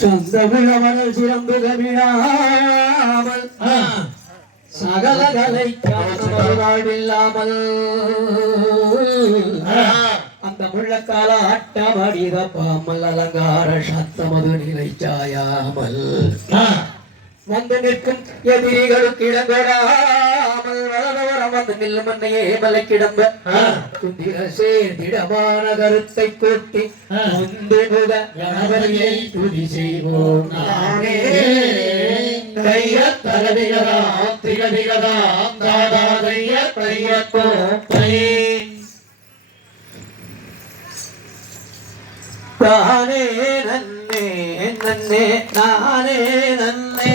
சந்தமிழவனல் சிறந்து கவிழாமல் சகல கலை வாழ்வில்லாமல் அந்த முள்ளக்கால அட்டமடிதப்பாமல் அலங்கார சத்தமது நிலை சாயாமல் வந்து நிற்கும் எதிரிகளுக்கு இடங்கொடாமல் வளர்ந்தவர் வந்து நில்லும் மண்ணையே மலை கிடம்ப குந்திர சேர்ந்திடமான கருத்தை கூட்டி முந்து முக கணவரையை துதி செய்வோம் நானே கைய தரதிகதாம் திகதிகதாம் தாதாதைய கையத்தோ கை தானே நன்னே நன்னே நானே நன்னே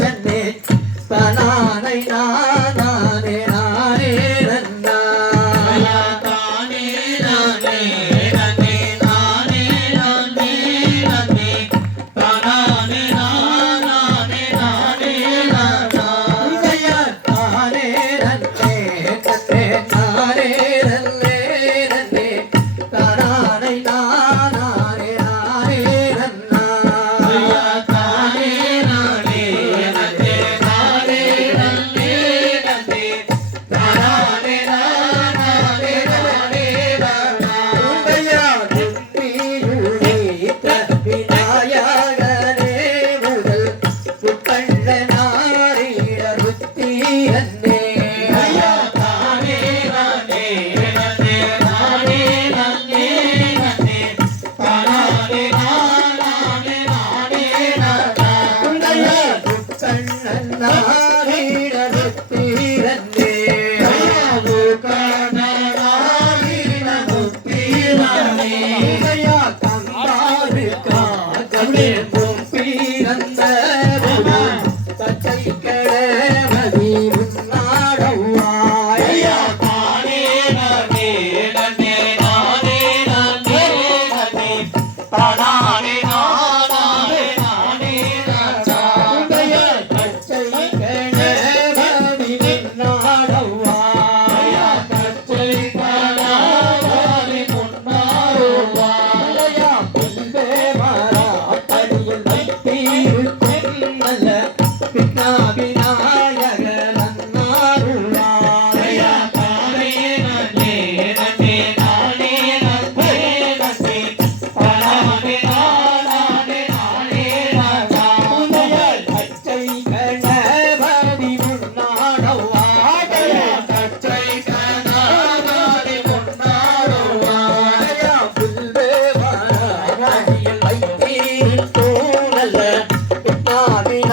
நன்னே தானே நானே நானே நன்னா தானே நானே நன்னே நானே நானே நன்னே தானே நானே நானே நன்னா தானே நன்னே நன்னே நானே நன்னே நன்னே தானே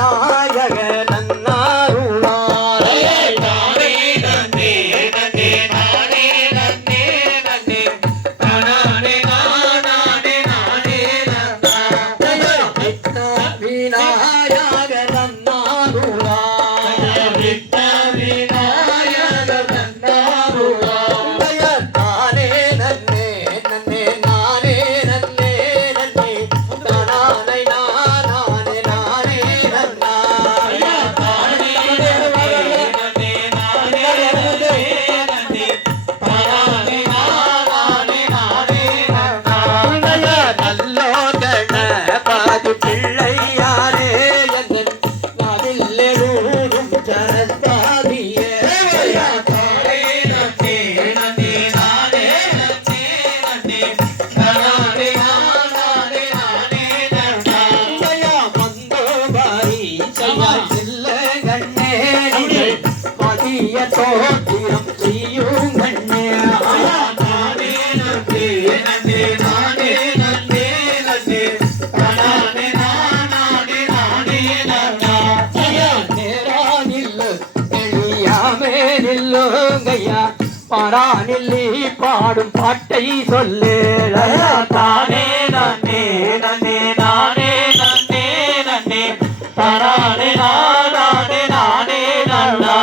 பாரானில்லி பாடும் பாட்டை சொல்லு தானே நன்னே நன்னே நானே நன்னே நன்னே தானே நானே நானே நன்னா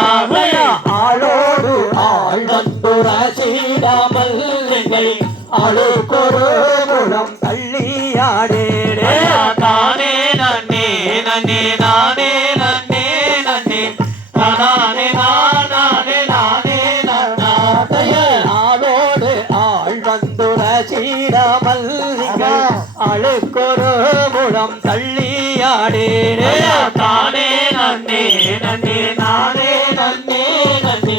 ஆளோடு ஆள் வந்து ரசிடாமல் ஆளுக்கொரு குளம் தள்ளியாடே தானே நன்னே நன்னே நானே நன்னே நன்னே தானே நானே நானே நன்னா ஆளோடு ஆள் வந்து ரசிடாமல் ஆளுக்கொரு தள்ளியாடேடே தானே நன்னே நன்னே நானே நன்னே நன்னே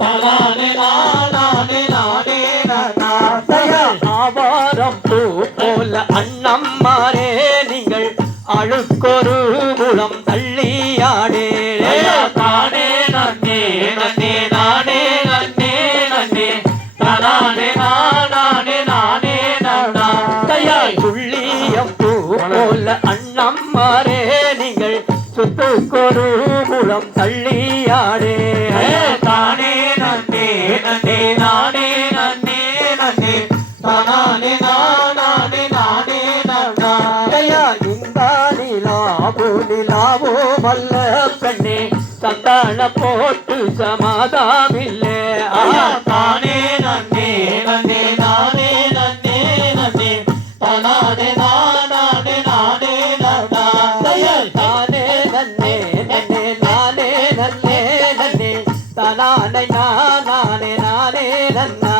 தானே நானே நானே நானே ஆவாரம் பூ போல அண்ணம்மாரே நீங்கள் அழுக்கொரு முழம் தள்ளியாடேடே தானே நன்னே நன்னே நானே நன்னே நன்னே தானே நானே நானே நானே துள்ளியம் பூ போல அண்ணம்மாரே நீங்கள் சுத்துக்கொரு முழம் தள்ளியாடே தானே நன்னே நன்னே நானே நன்னே நன்னே தானே நானே நானே நானே இந்த நிலாவோ வல்ல பெண்ணே சந்தான போட்டு சமாதாமில்லே தானே நன்னே நன்னே நானே நன்னே நன்னே தானே நானே நானே தானே நன்னே நன்னே நானே நன்னே நன்னே தானே நானே நானே நன்னா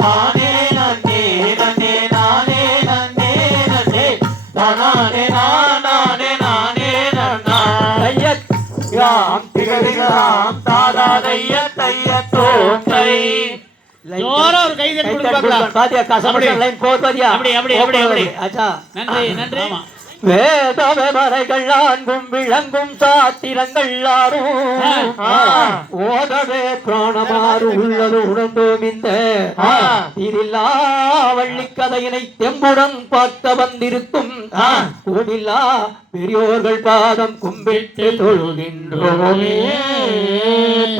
தானே நன்னே நன்னே நானே நன்னே நன்னே தானே நானே நானே நன்னா யாம் திகதிகராம் தாதா தைய தைய தோங்கை ஜோரா ஒரு கை தட்டி கொடுங்க பார்க்கலாம். பாத்தியா கசமடி லைன் போதியா அப்படி அச்சா நன்றி ஆமா வேதமே மறைகள் நான்கும் விளங்கும் சாத்திரங்கள் ஆறும் ஓதவே பிராணமாறு உள்ளது உணர்ந்தோம் இந்த திரில்லா வள்ளி கதையினை தெம்புடன் பார்க்க வந்திருக்கும் கோவில்லா பெரியோர்கள் பாதம் கும்பிட்டு தொழுகின்றோமே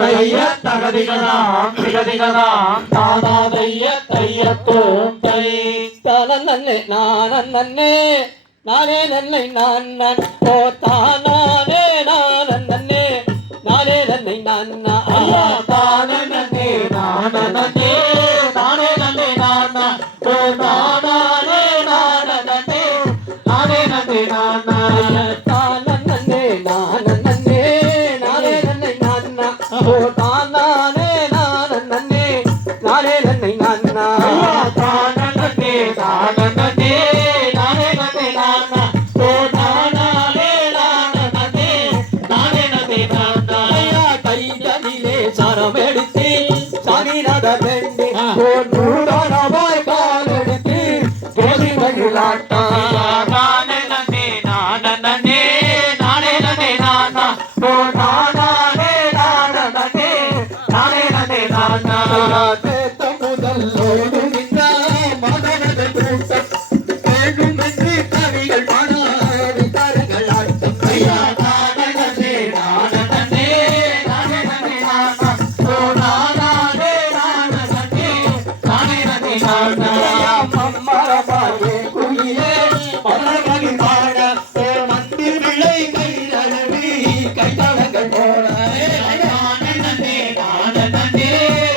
தைய தகதிகளாம் திகதிகளாம் தாதா தைய தையத்தோம் தை தனன்னே நானே நானே நன்னை நான் ஓ தானே நானே நானே நன்னை நான் தானே நன்னே நானே நானே நன்னே நான் ஓ தானே நானே நானே நன்னே நான் தானே நன்னே நானே நானே நன்னை நான் ஓ தானே நானே நானே நன்னை நான் தானே நன்னே நானே சரமெடுத்து சாமிநாத பெண்ணி நூறாய் காலெடுத்து கோதி மகிழாட்டம் நானே நன்னே நானே நானே நன்னே நானா ஓ நானே நானே நானே நன்னே நானா முதல்லோடு மதனது கூட்டம் வேண்டும் என்று கவிகள் பாடாது கரங்கள் ஆட்டம் ஐயா நானே நன்னே நானே நானே நன்னே நானா ஓ நானே நானே நானே நன்னே நானா மம்மரபாயே குயிலே மலர்மணி பாட மந்திர் பிள்ளை கைதழவி கைதழங்கள் போல நானே நன்னே நானே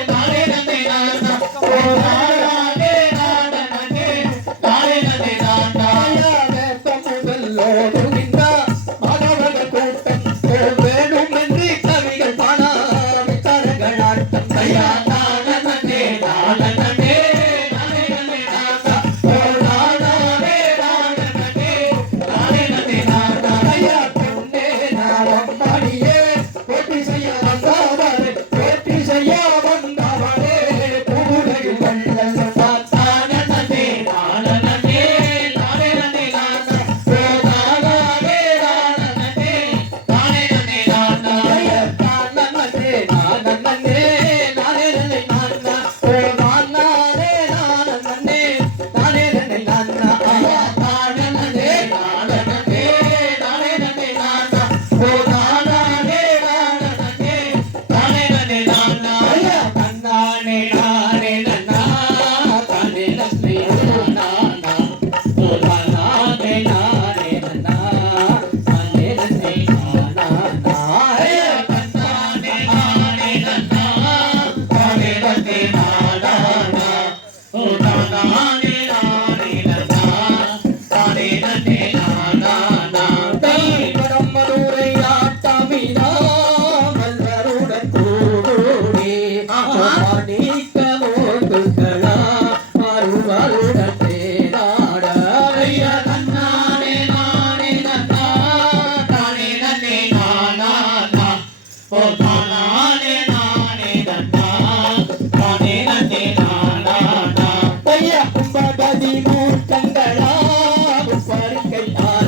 நானே நன்னே நானா ஓ நானே நானே நானே நன்னே நானா முதல்லோடு நின்ற மகவன்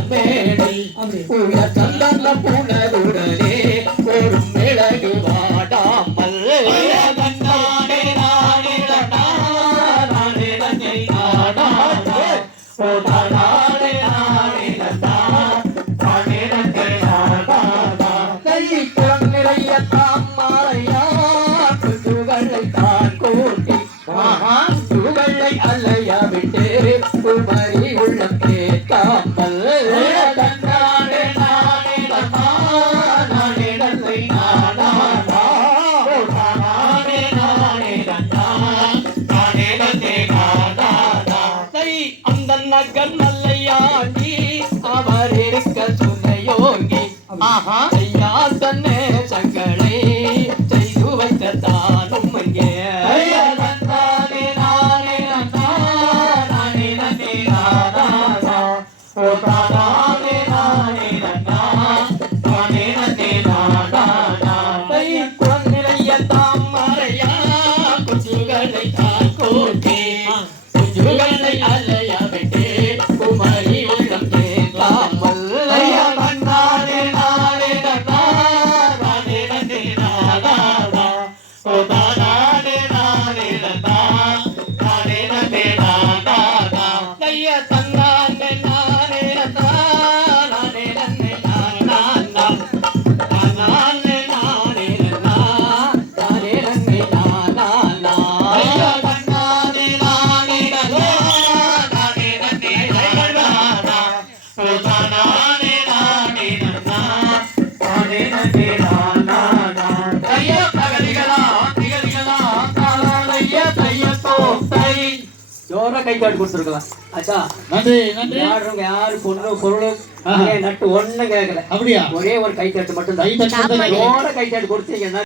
மேடை உயர் சந்தன புனருடனே ஒரு மிளகு வாடாமல் தன்னானே நானே நானே நன்னை நானே ஓ நானே நானே நானே நன்னை நானே கைக்குளம் நிறைய தாமரையா குசுகளை தான் கூட்டி சுகளை அலைய விட்டு குமரி உள்ளம் கேட்காமல் தன்னானே நானே நானே நன்னை நானே நானே நானே நன்னை நானே அந்த நகன் நல்லையாண்டி அவர் இருக்க சுனையோங்கி ஐயா தன்னே சங்களை செய்து வைத்த தானும் இங்கே நானே நானே நானே நன்னே நானா ஓ நானே நானே நானே நன்னே நானா குழந்தைய தாமரையா குஞ்சுகளை தான் கூட்டி குஞ்சுகளை அலைய விட்டு குமரி உள்ளம் கேட்காமல் நானே நானே நானே நன்னே நானா ஓ நானே நானே நானே நன்னே நானா கைய தன்னானே நானே நானே நன்னே நானா நானே நானே நானே நன்னே நானா ஐயா தன்னானே நானே நானே நன்னே நானா ஓ நானே நானே நானே நன்னே நானா ஐயா தகதிகளா திகதிகளா தாளைய தைய தோத்தை ஜோரா கை காட்டு கொடுத்துருக்கலாம் அச்சா நன்றி நன்றி யாருங்க யாரு பொண்ணு பொருளும் நட்டு ஒண்ணு கேட்கல அப்படியா ஒரே ஒரு கை தட்டு மட்டும் கை தட்டு மட்டும் தான் ஜோரா கை தட்டு கொடுத்தீங்கன்னா